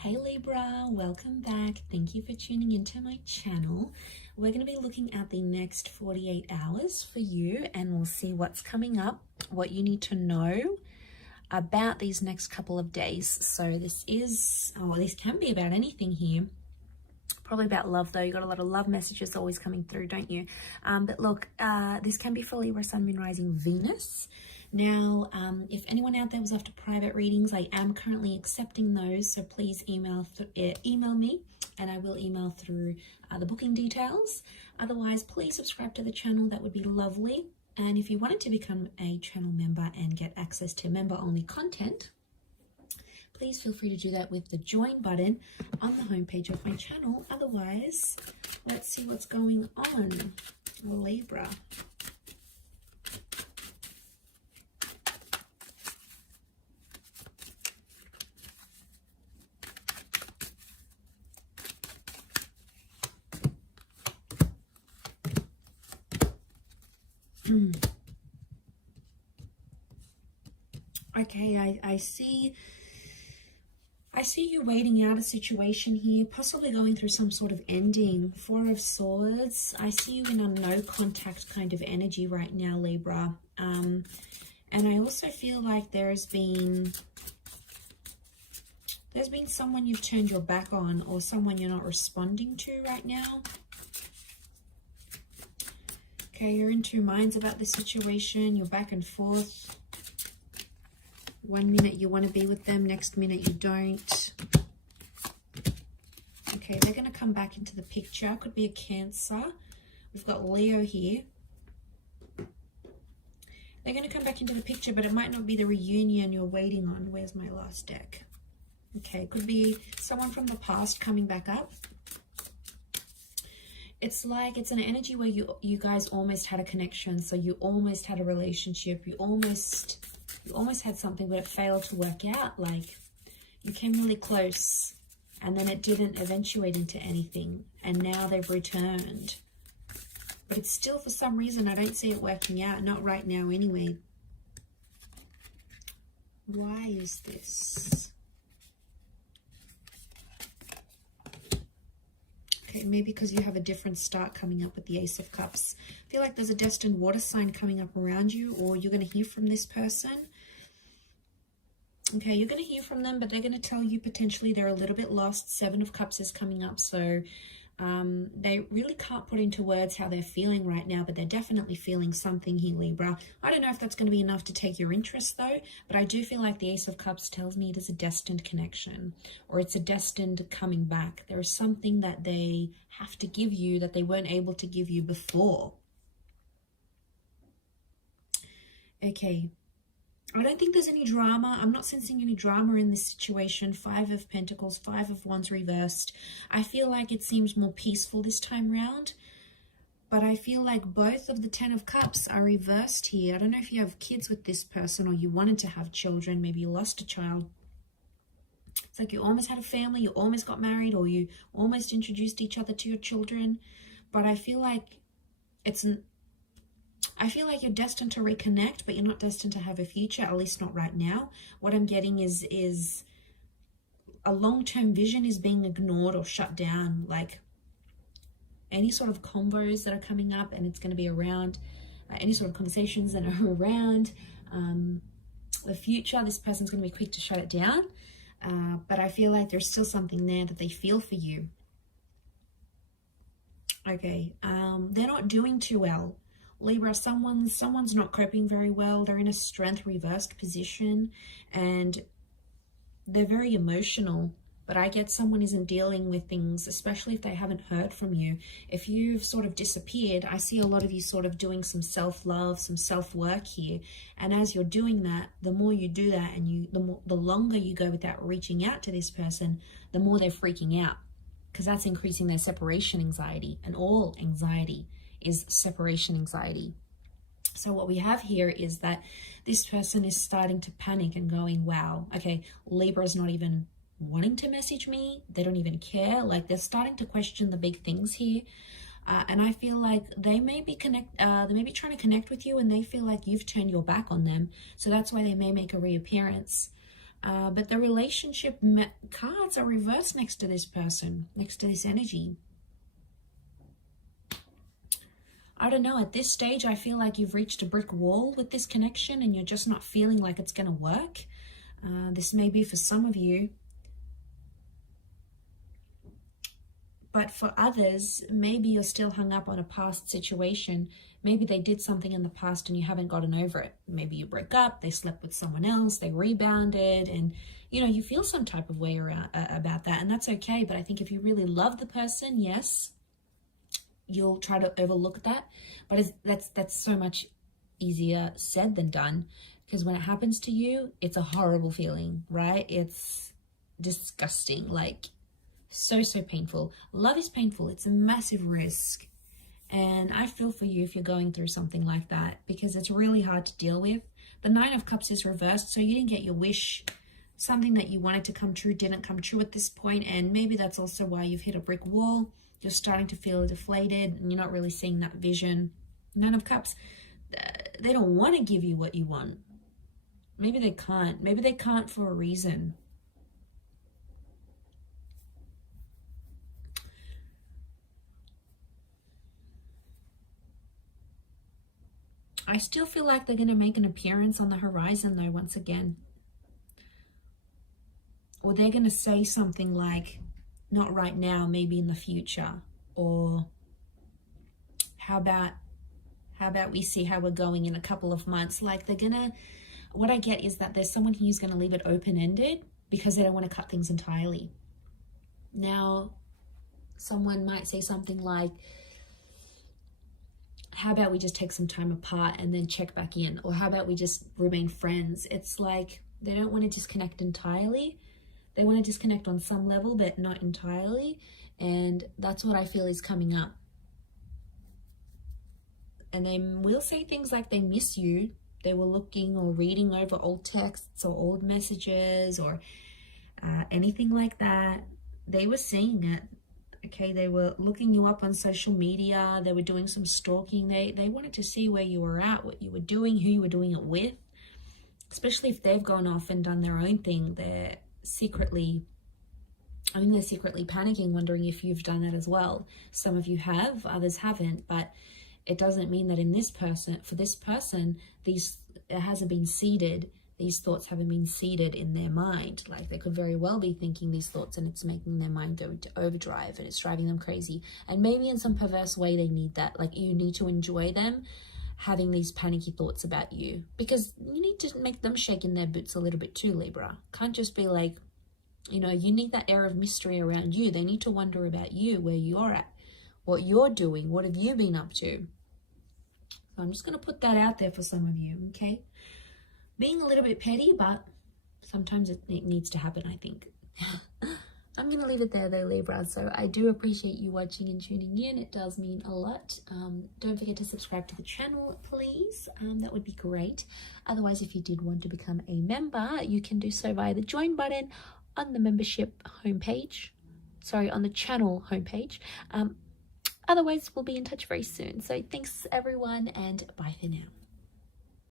Hey Libra, welcome back. Thank you for tuning into my channel. We're going to be looking at the next 48 hours for you, and we'll see what's coming up, what you need to know about these next couple of days. So this can be about anything here. Probably about love though. You got a lot of love messages always coming through, don't you? But look, this can be for Libra, Sun, Moon, Rising, Venus. Now, if anyone out there was after private readings, I am currently accepting those. So please email me, and I will email through the booking details. Otherwise, please subscribe to the channel. That would be lovely. And if you wanted to become a channel member and get access to member-only content, please feel free to do that with the join button on the homepage of my channel. Otherwise, let's see what's going on, Libra. Okay, I see you waiting out a situation here, possibly going through some sort of ending. Four of Swords. I see you in a no contact kind of energy right now, Libra. And I also feel like there's been someone you've turned your back on, or someone you're not responding to right now. Okay, you're in two minds about the situation. You're back and forth. One minute you want to be with them, next minute you don't. Okay, they're going to come back into the picture. Could be a Cancer. We've got Leo here. They're going to come back into the picture, but it might not be the reunion you're waiting on. Where's my last deck? Okay, could be someone from the past coming back up. It's like it's an energy where you guys almost had a connection. So you almost had a relationship. You almost had something, but it failed to work out. Like, you came really close and then it didn't eventuate into anything, and now they've returned. But it's still, for some reason, I don't see it working out. Not right now anyway. Why is this? Okay, maybe because you have a different start coming up with the Ace of Cups. I feel like there's a destined water sign coming up around you, or you're going to hear from this person. Okay, you're going to hear from them, but they're going to tell you potentially they're a little bit lost. Seven of Cups is coming up, so they really can't put into words how they're feeling right now, but they're definitely feeling something here, Libra. I don't know if that's going to be enough to take your interest, though, but I do feel like the Ace of Cups tells me it is a destined connection, or it's a destined coming back. There is something that they have to give you that they weren't able to give you before. Okay. I don't think there's any drama. I'm not sensing any drama in this situation. Five of Pentacles, Five of Wands reversed. I feel like it seems more peaceful this time round. But I feel like both of the Ten of Cups are reversed here. I don't know if you have kids with this person, or you wanted to have children. Maybe you lost a child. It's like you almost had a family, you almost got married, or you almost introduced each other to your children. But I feel like you're destined to reconnect, but you're not destined to have a future, at least not right now. What I'm getting is a long-term vision is being ignored or shut down. Like any sort of convos that are coming up, and it's going to be around any sort of conversations that are around the future, this person's going to be quick to shut it down. But I feel like there's still something there that they feel for you. Okay, they're not doing too well. Libra, someone's not coping very well. They're in a strength reversed position, and they're very emotional. But I get someone isn't dealing with things, especially if they haven't heard from you. If you've sort of disappeared, I see a lot of you sort of doing some self-love, some self-work here. And as you're doing that, the more you do that, and the longer you go without reaching out to this person, the more they're freaking out, because that's increasing their separation anxiety, and all anxiety is separation anxiety. So what we have here is that this person is starting to panic and going, wow, okay, Libra's not even wanting to message me. They don't even care. Like, they're starting to question the big things here. And I feel like they may be trying to connect with you, and they feel like you've turned your back on them. So that's why they may make a reappearance. But the relationship cards are reversed next to this person, next to this energy. I don't know, at this stage, I feel like you've reached a brick wall with this connection and you're just not feeling like it's going to work. This may be for some of you. But for others, maybe you're still hung up on a past situation. Maybe they did something in the past and you haven't gotten over it. Maybe you broke up, they slept with someone else, they rebounded, and you know, you feel some type of way around about that, and that's okay. But I think if you really love the person, yes, you'll try to overlook that. But that's so much easier said than done, because when it happens to you, it's a horrible feeling, right? It's disgusting, like so painful. Love is painful. It's a massive risk. And I feel for you if you're going through something like that, because it's really hard to deal with. The Nine of Cups is reversed, so you didn't get your wish. Something that you wanted to come true didn't come true at this point, and maybe that's also why you've hit a brick wall. You're starting to feel deflated, and you're not really seeing that vision. Nine of Cups, they don't want to give you what you want. Maybe they can't. Maybe they can't for a reason. I still feel like they're going to make an appearance on the horizon, though, once again. Or they're going to say something like, not right now, maybe in the future. Or how about we see how we're going in a couple of months? Like they're going to, what I get is that there's someone who's going to leave it open-ended because they don't want to cut things entirely. Now, someone might say something like, how about we just take some time apart and then check back in? Or how about we just remain friends? It's like they don't want to disconnect entirely. They want to disconnect on some level, but not entirely. And that's what I feel is coming up. And they will say things like they miss you. They were looking or reading over old texts or old messages or anything like that. They were seeing it. Okay, they were looking you up on social media. They were doing some stalking. They wanted to see where you were at, what you were doing, who you were doing it with. Especially if they've gone off and done their own thing. They're secretly panicking, wondering if you've done that as well. Some of you have, others haven't. But it doesn't mean that for this person, it hasn't been seeded. These thoughts haven't been seeded in their mind. Like they could very well be thinking these thoughts and it's making their mind go into overdrive and it's driving them crazy. And maybe in some perverse way they need that. Like you need to enjoy them having these panicky thoughts about you, because you need to make them shake in their boots a little bit too, Libra. Can't just be like, you know, you need that air of mystery around you. They need to wonder about you, where you're at, what you're doing, what have you been up to. So I'm just going to put that out there for some of you, okay? Being a little bit petty, but sometimes it needs to happen, I think. I'm going to leave it there though, Libra. So I do appreciate you watching and tuning in. It does mean a lot. Don't forget to subscribe to the channel, please. That would be great. Otherwise, if you did want to become a member, you can do so via the join button on the membership homepage. Sorry, on the channel homepage. Otherwise, we'll be in touch very soon. So thanks everyone, and bye for now.